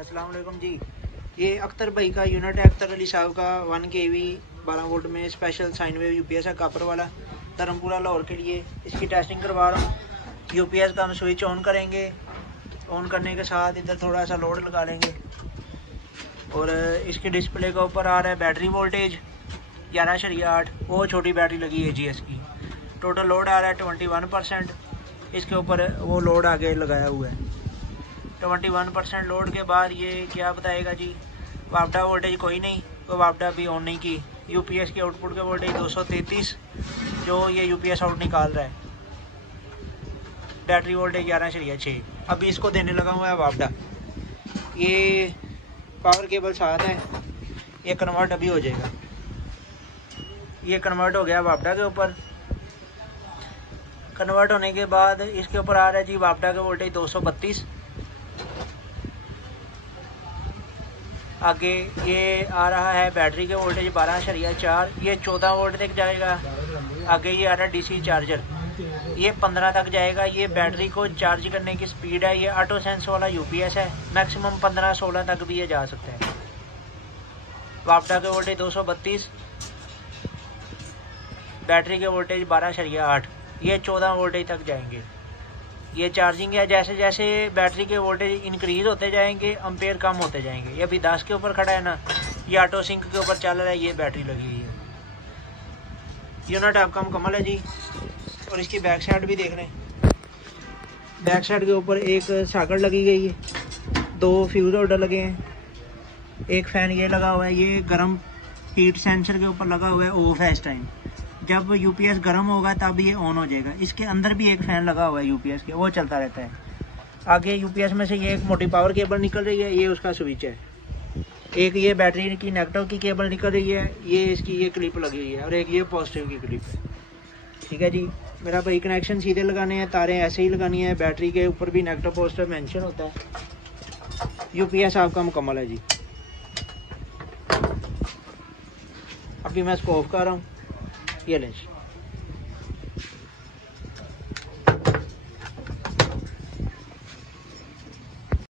अस्सलाम वालेकुम जी। ये अख्तर भाई का यूनिट है, अख्तर अली साहब का 1 kV 12 वोल्ट में स्पेशल साइन वेव यूपीएस है, कापर वाला, धर्मपुरा लाहौर के लिए। इसकी टेस्टिंग करवा रहा हूँ। यूपीएस का हम स्विच ऑन करेंगे। ऑन करने के साथ इधर थोड़ा सा लोड लगा लेंगे और इसके डिस्प्ले के ऊपर आ रहा है बैटरी वोल्टेज 11.8। वो छोटी बैटरी लगी है जीएस की। टोटल लोड आ रहा है 21%। इसके ऊपर वो लोड आगे लगाया हुआ है। 21% लोड के बाद ये क्या बताएगा जी, वापडा वोल्टेज कोई नहीं, तो वापडा भी ऑन नहीं की। यूपीएस की आउटपुट का वोल्टेज 233 जो ये यूपीएस आउट निकाल रहा है। Battery voltage 11.6। अभी इसको देने लगा हुआ है वापडा। ये पावर केबल साथ है, ये कन्वर्ट अभी हो जाएगा। ये कन्वर्ट हो गया वापडा के ऊपर। कन्वर्ट होने के बाद इसके ऊपर आ रहा है जी वापडा का वोल्टेज 232। आगे ये आ रहा है बैटरी के वोल्टेज 12.4, ये 14 वोल्ट तक जाएगा। आगे ये आ रहा है डीसी चार्जर, ये 15 तक जाएगा। ये बैटरी को चार्ज करने की स्पीड है। ये ऑटो सेंस वाला यूपीएस है, मैक्सिमम 15-16 तक भी ये जा सकते हैं। वापडा के वोल्टेज 232, बैटरी के वोल्टेज 12.8, ये 14 वोल्टेज तक जाएंगे। ये चार्जिंग है, जैसे जैसे बैटरी के वोल्टेज इंक्रीज होते जाएंगे एम्पेयर कम होते जाएंगे। ये अभी 10 के ऊपर खड़ा है ना, ये ऑटो सिंक के ऊपर चल रहा है। ये बैटरी लगी हुई है। यूनिट आपका मुकम्मल है जी। और इसकी बैक साइड भी देख लें। बैक साइड के ऊपर एक सॉकेट लगी गई है, 2 फ्यूज होल्डर लगे हैं, एक फ़ैन ये लगा हुआ है। ये गर्म हीट सेंसर के ऊपर लगा हुआ है, ऑफ है इस टाइम। जब यूपीएस गर्म होगा तब ये ऑन हो जाएगा। इसके अंदर भी एक फ़ैन लगा हुआ है यूपीएस के, वो चलता रहता है। आगे यूपीएस में से ये एक मोटी पावर केबल निकल रही है, ये उसका स्विच है। एक ये बैटरी की नेगेटिव की केबल निकल रही है, ये इसकी ये क्लिप लगी हुई है, और एक ये पॉजिटिव की क्लिप है। ठीक है जी। मेरा भाई कनेक्शन सीधे लगाने हैं, तारें ऐसे ही लगानी है। बैटरी के ऊपर भी नेगेटिव पॉजिटिव मेंशन होता है। यूपीएस आपका मुकम्मल है जी। अभी मैं इसको ऑफ कर रहा हूँ। ये लें।